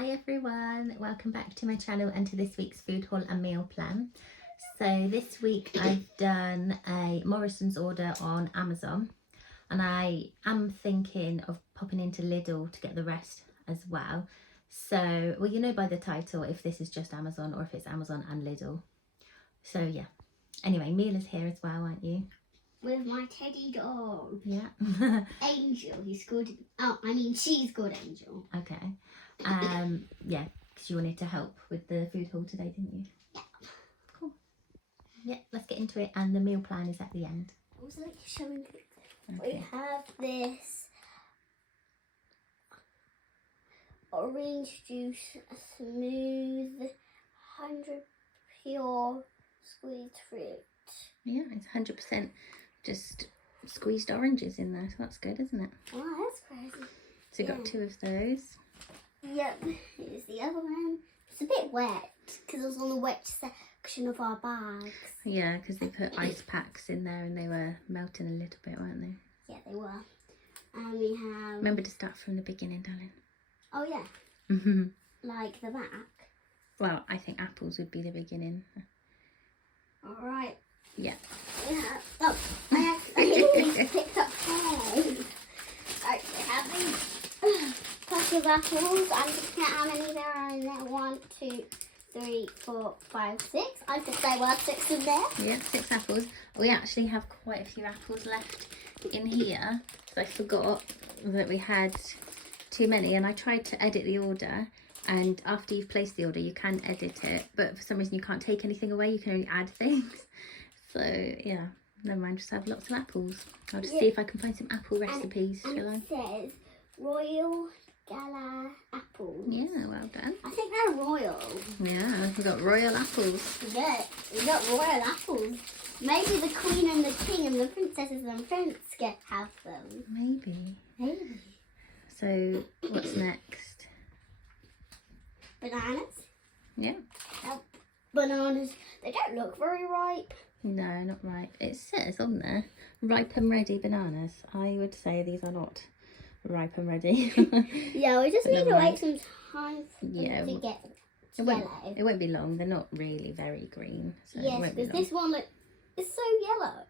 Hi everyone, welcome back to my channel and to this week's food haul and meal plan. So this week I've done a Morrisons order on Amazon and I am thinking of popping into Lidl to get the rest as well. So, well, you know by the title if this is just Amazon or if it's Amazon and Lidl. So yeah, anyway, Meal is here as well, aren't you? With my teddy dog. Yeah. Angel, he's called, she's called Angel. Okay. Yeah, because you wanted to help with the food haul today, didn't you? Yeah. Cool. Yeah, let's get into it, and the meal plan is at the end. I was like showing it. Okay. We have this orange juice, smooth, 100 pure squeezed fruit. Yeah, it's 100% just squeezed oranges in there, so that's good, isn't it? Wow, that's crazy. So you've got 2 of those. Yep, here's the other one. It's a bit wet because it was on the wet section of our bags. Yeah, because they put ice packs in there and they were melting a little bit, weren't they? Yeah, they were. And we have... Remember to start from the beginning, darling. Oh, yeah. Like the back. Well, I think apples would be the beginning. All right. Yeah. Oh, I picked up hay. Right, we have these pack of apples. I'm just looking at how many there are in there. 1, 2, 3, 4, 5, 6. I think there were 6 in there. Yeah, 6 apples. We actually have quite a few apples left in here. So I forgot that we had too many, and I tried to edit the order. And after you've placed the order, you can edit it, but for some reason you can't take anything away. You can only add things. So yeah, never mind. Just have lots of apples. I'll just see if I can find some apple recipes. And shall I? it says Royal Gala apples. Yeah, well done. I think they're royal. Yeah, we've got royal apples. Yeah, we got royal apples. Maybe the queen and the king and the princesses and prince have them. Maybe. Maybe. So what's next? Bananas. Yeah. Bananas. They don't look very ripe. No, not ripe. It says on there, ripe and ready bananas. I would say these are not ripe and ready. Yeah, we just need to wait some time for Yeah, them to get it yellow. It won't be long. They're not really very green. So Yes, because this one is so yellow.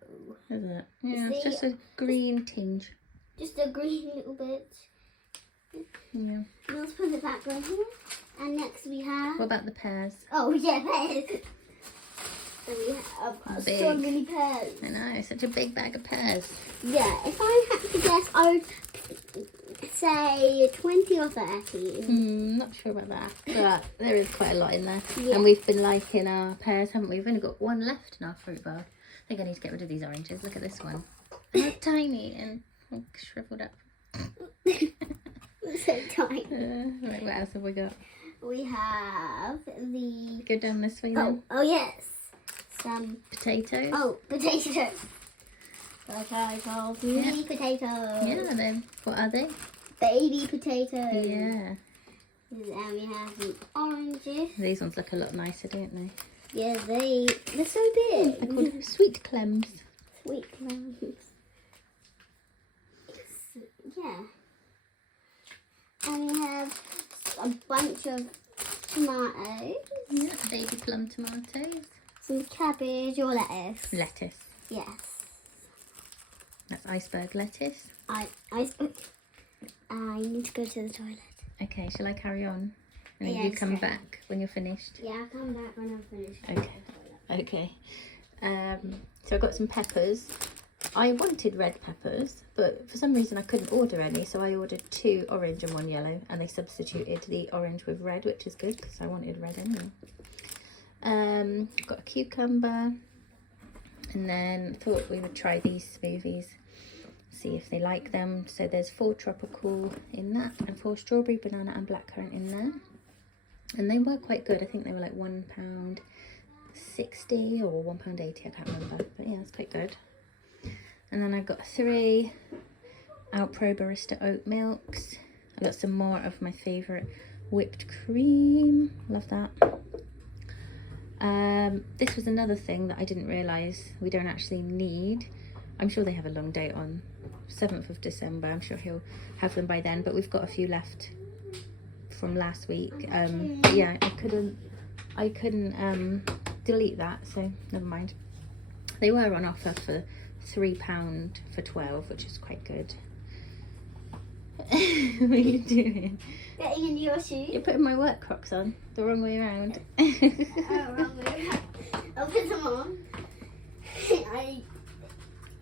Is it? Yeah, See, it's just a green tinge. Just a green little bit. Yeah. Let's put it back right here. And next we have... What about the pears? Oh, yeah, pears. So we have Big. so many pears. I know, such a big bag of pears. Yeah, if I had to guess, I would say 20 or 30. Not sure about that, but there is quite a lot in there. Yeah. And we've been liking our pears, haven't we? We've only got 1 left in our fruit bar. I think I need to get rid of these oranges. Look at this one. They're tiny and shriveled up. So tiny. Right, what else have we got? We have the... Go down this way then. Oh yes. Some... Potatoes. Oh, potatoes. Potatoes. Baby potatoes. Yeah, then. What are they? Baby potatoes. Yeah. And we have the oranges. These ones look a lot nicer, don't they? Yeah, they're so big. They're called sweet clems. Sweet clems. Yeah. And we have a bunch of tomatoes. Yeah, baby plum tomatoes. Some cabbage or lettuce. Lettuce. Yes. That's iceberg lettuce. I need to go to the toilet. Okay, shall I carry on? And then Yeah, you come sure. back when you're finished. Yeah, I'll come back when I'm finished. Okay. Okay. So I got some peppers. I wanted red peppers, but for some reason I couldn't order any, so I ordered 2 orange and 1 yellow, and they substituted the orange with red, which is good because I wanted red anyway. Got a cucumber, and then thought we would try these smoothies, see if they like them. So there's 4 tropical in that, and 4 strawberry, banana, and blackcurrant in there, and they were quite good. I think they were like £1.60 or £1.80. I can't remember, but yeah, it's quite good. And then I got 3 Alpro Barista oat milks. I got some more of my favourite whipped cream. Love that. This was another thing that I didn't realise we don't actually need. I'm sure they have a long date on 7th of December. I'm sure he'll have them by then, but we've got a few left from last week. But yeah, I couldn't delete that, so never mind. They were on offer for £3 for 12, which is quite good. What are you doing? Getting in your shoe. You're putting my work Crocs on the wrong way around. Oh, wrong way around. I'll put them on.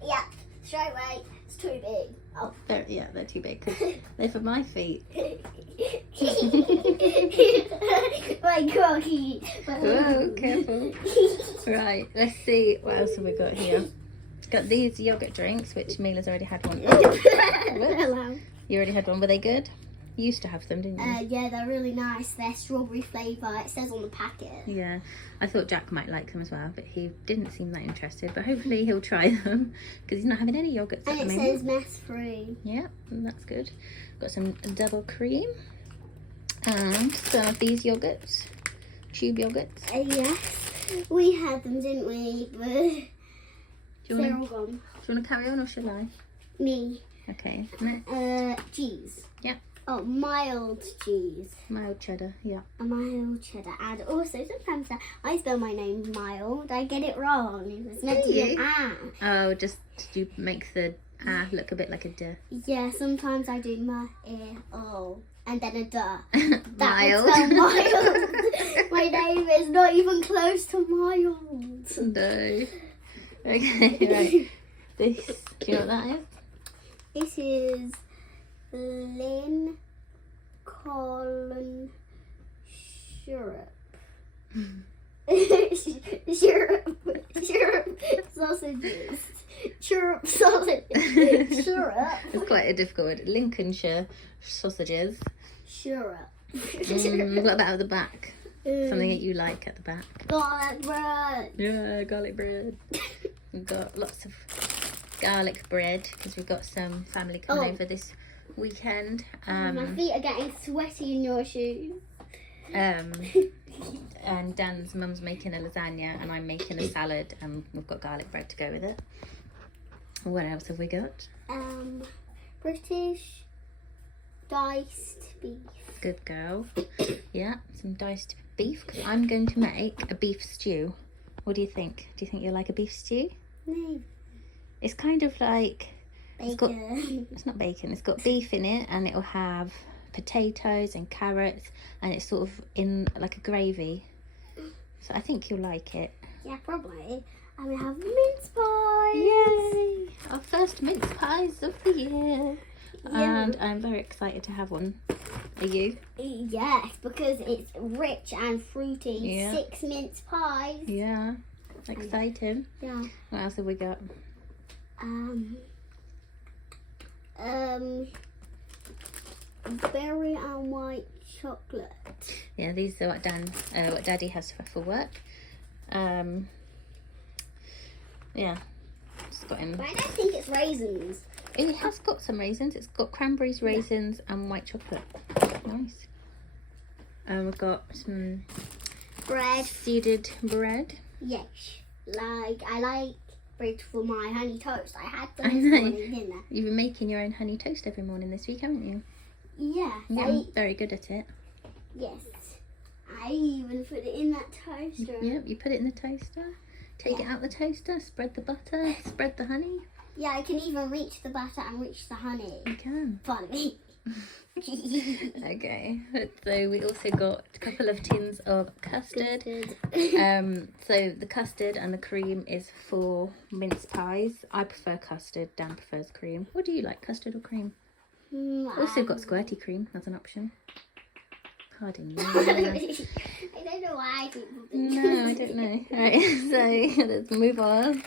Yeah, straight away. It's too big. Oh. They're too big because they're for my feet. My Crocky. Whoa, careful. Right, let's see what else have we got here. Got these yogurt drinks, which Mila's already had one. Hello. You already had one. Were they good? You used to have them, didn't you? Yeah, they're really nice. They're strawberry flavour. It says on the packet. Yeah, I thought Jack might like them as well, but he didn't seem that interested. But hopefully he'll try them because he's not having any yogurts at the And it moment. says mess free. Yeah, that's good. Got some double cream and some of these yogurts, tube yogurts. Yes, we had them, didn't we? But they're all gone. Do you want to carry on or shall I? Me. Okay. Cheese. Yeah. Oh, mild cheese. Mild cheddar, yeah. A mild cheddar. And also, sometimes I spell my name mild. I get it wrong. It's meant to be an ah. Oh, just you make the look a bit like a duh. Yeah, sometimes I do and then a duh. Mild. That would spell mild. My name is not even close to mild. No. Okay, right. This, do you know what that is? This is Lincoln syrup. Syrup sausages. Syrup sausages. Syrup. It's quite a difficult word. Lincolnshire sausages. Syrup. What about at the back? Something that you like at the back. Garlic bread. Yeah, garlic bread. We've got lots of garlic bread because we've got some family coming over this weekend. My feet are getting sweaty in your shoes. And Dan's mum's making a lasagna and I'm making a salad and we've got garlic bread to go with it. What else have we got? British diced beef. Good girl. Yeah, some diced beef because I'm going to make a beef stew. What do you think? Do you think you'll like a beef stew? No. It's kind of like Bacon. it's not bacon. It's got beef in it and it'll have potatoes and carrots and it's sort of in like a gravy. So I think you'll like it. Yeah, probably. And we have mince pies. Yay! Our first mince pies of the year. Yeah. And I'm very excited to have one. Are you? Yes, because it's rich and fruity. Yeah. 6 mince pies. Yeah. Exciting. Yeah. What else have we got? Berry and white chocolate. Yeah, these are what Daddy has for work. Yeah. It's got in. But I don't think it's raisins. It has got some raisins. It's got cranberries, raisins, and white chocolate. Nice. We've got some Bread. seeded bread. Yes. I like bread for my honey toast. I had I them know. this morning, didn't I? You've been making your own honey toast every morning this week, haven't you? Yes. Yeah, very good at it. Yes. I even put it in that toaster. Yep, you put it in the toaster. Take it out the toaster, spread the butter, spread the honey. Yeah, I can even reach the butter and reach the honey. You can. Pardon me. Okay, so we also got a couple of tins of custard. So the custard and the cream is for mince pies. I prefer custard, Dan prefers cream. What do you like, custard or cream? Also got squirty cream as an option. Pardon me. I don't know why people do. No, I don't know. Alright, so let's move on.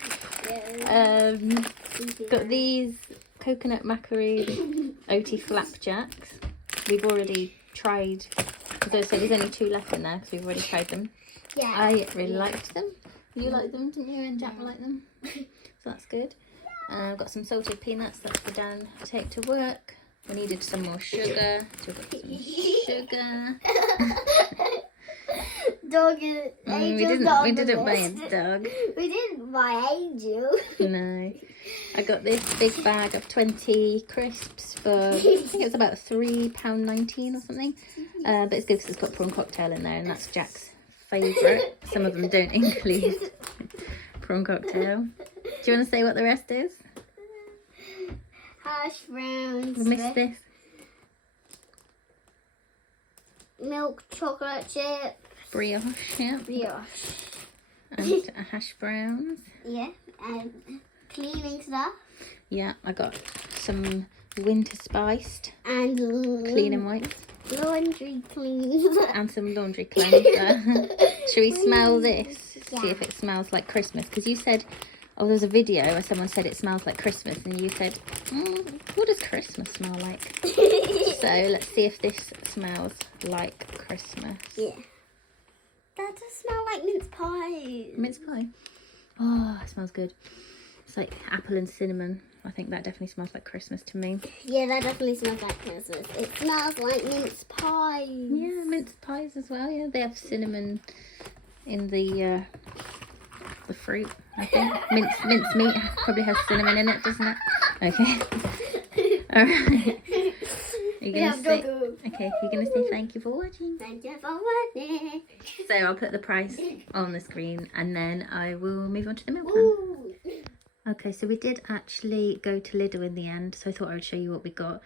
Got these coconut macaroon oaty flapjacks. We've already tried, so there's only 2 left in there because we've already tried them. Yeah. I really liked them. You liked them, didn't you? And Jack liked them. So that's good. I've got some salted peanuts, that's for Dan to take to work. We needed some more sugar, so we've got some sugar. Dog is Angel's not we on the didn't buy list. a dog. We didn't buy Angel. No. I got this big bag of 20 crisps for, I think it was about £3.19 or something. But it's good because it's got prawn cocktail in there, and that's Jack's favourite. Some of them don't include prawn cocktail. Do you want to say what the rest is? Hash browns. We missed this. Milk chocolate chip. Brioche, yeah. Brioche. And hash browns. Yeah, and cleaning stuff. Yeah, I got some winter spiced And cleaning wipes. laundry cleaner. And some laundry cleanser. Should we smell this? Yeah. See if it smells like Christmas. Because you said, oh, there was a video where someone said it smells like Christmas. And you said, what does Christmas smell like? So let's see if this smells like Christmas. Yeah. That does smell like mince pie. Mince pie. Oh, it smells good. It's like apple and cinnamon. I think that definitely smells like Christmas to me. Yeah, that definitely smells like Christmas. It smells like mince pie. Yeah, mince pies as well. Yeah, they have cinnamon in the fruit. I think mince meat probably has cinnamon in it, doesn't it? Okay. All right. You're gonna say, okay, you're gonna say thank you for watching. Thank you for watching. So I'll put the price on the screen and then I will move on to the milk can. Ooh. Okay, so we did actually go to Lidl in the end, so I thought I would show you what we got.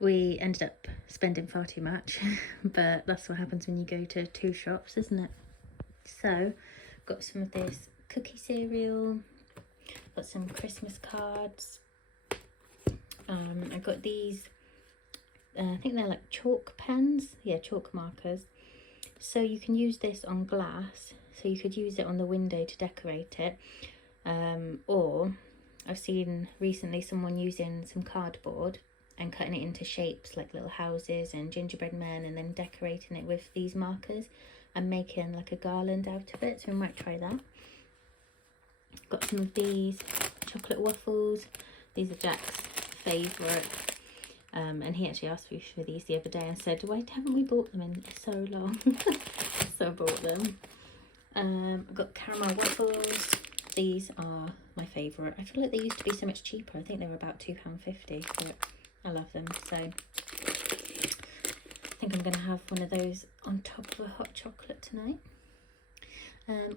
We ended up spending far too much, but that's what happens when you go to two shops, isn't it? So, got some of this cookie cereal, got some Christmas cards. I got these, I think they're like chalk pens, yeah, chalk markers. So you can use this on glass, so you could use it on the window to decorate it. Or I've seen recently someone using some cardboard and cutting it into shapes like little houses and gingerbread men, and then decorating it with these markers and making like a garland out of it. So we might try that. Got some of these chocolate waffles. These are Jack's favourite. And he actually asked me for these the other day and said, why haven't we bought them in so long? So I bought them. I've got caramel waffles. These are my favourite. I feel like they used to be so much cheaper. I think they were about £2.50, but I love them. So I think I'm going to have one of those on top of a hot chocolate tonight.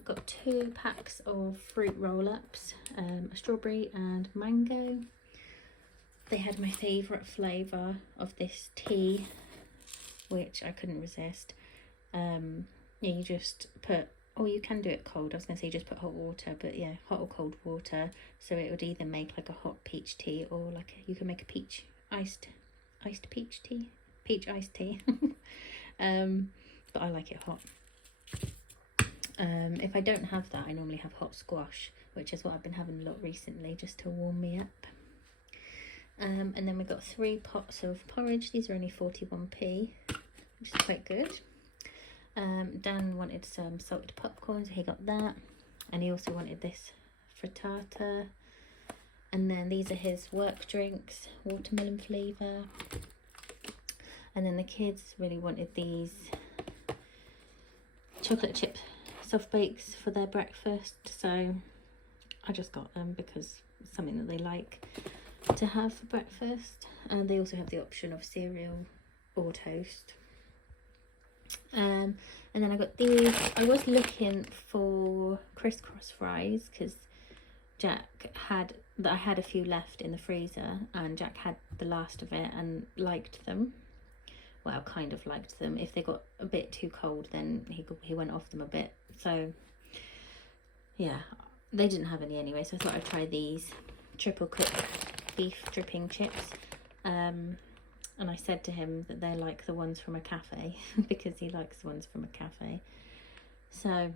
Got 2 packs of fruit roll-ups, a strawberry and mango. They had my favourite flavour of this tea, which I couldn't resist. Yeah, you just put, or you can do it cold. I was going to say just put hot water, but yeah, hot or cold water. So it would either make like a hot peach tea, or like you can make a peach iced peach tea, peach iced tea. But I like it hot. If I don't have that, I normally have hot squash, which is what I've been having a lot recently, just to warm me up. And then we've got 3 pots of porridge. These are only 41p, which is quite good. Dan wanted some salted popcorn, so he got that. And he also wanted this frittata. And then these are his work drinks, watermelon flavour. And then the kids really wanted these chocolate chip soft bakes for their breakfast. So I just got them because it's something that they like to have for breakfast. And they also have the option of cereal or toast. And then I got these. I was looking for crisscross fries because I had a few left in the freezer, and Jack had the last of it and liked them. Well, kind of liked them. If they got a bit too cold, then he went off them a bit. So yeah, they didn't have any anyway, so I thought I'd try these triple cooked beef dripping chips. And I said to him that they're like the ones from a cafe because he likes the ones from a cafe. So I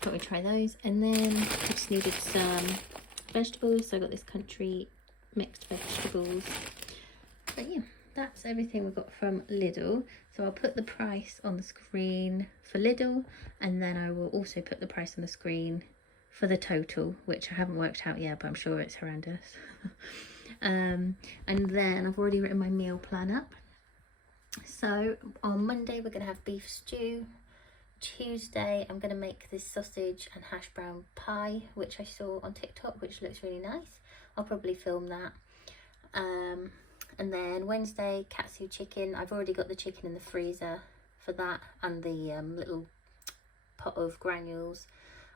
thought we'd try those. And then I just needed some vegetables, so I got this country mixed vegetables. But yeah, that's everything we got from Lidl. So I'll put the price on the screen for Lidl, and then I will also put the price on the screen for the total, which I haven't worked out yet, but I'm sure it's horrendous. And then I've already written my meal plan up. So on Monday we're going to have beef stew. Tuesday I'm going to make this sausage and hash brown pie, which I saw on TikTok, which looks really nice. I'll probably film that. And then Wednesday, katsu chicken. I've already got the chicken in the freezer for that, and the little pot of granules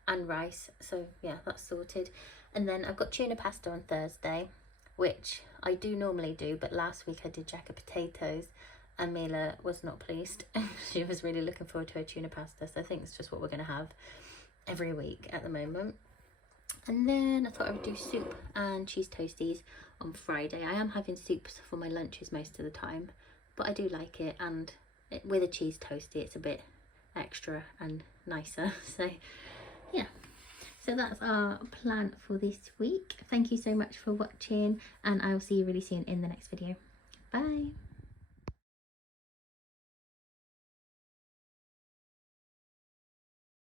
and rice. So yeah, that's sorted. And then I've got tuna pasta on Thursday, which I do normally do, but last week I did jacket potatoes and Mila was not pleased. She was really looking forward to her tuna pasta, so I think it's just what we're going to have every week at the moment. And then I thought I would do soup and cheese toasties on Friday. I am having soups for my lunches most of the time, but I do like it, and with a cheese toasty it's a bit extra and nicer. So yeah, so that's our plan for this week. Thank you so much for watching, and I will see you really soon in the next video. Bye.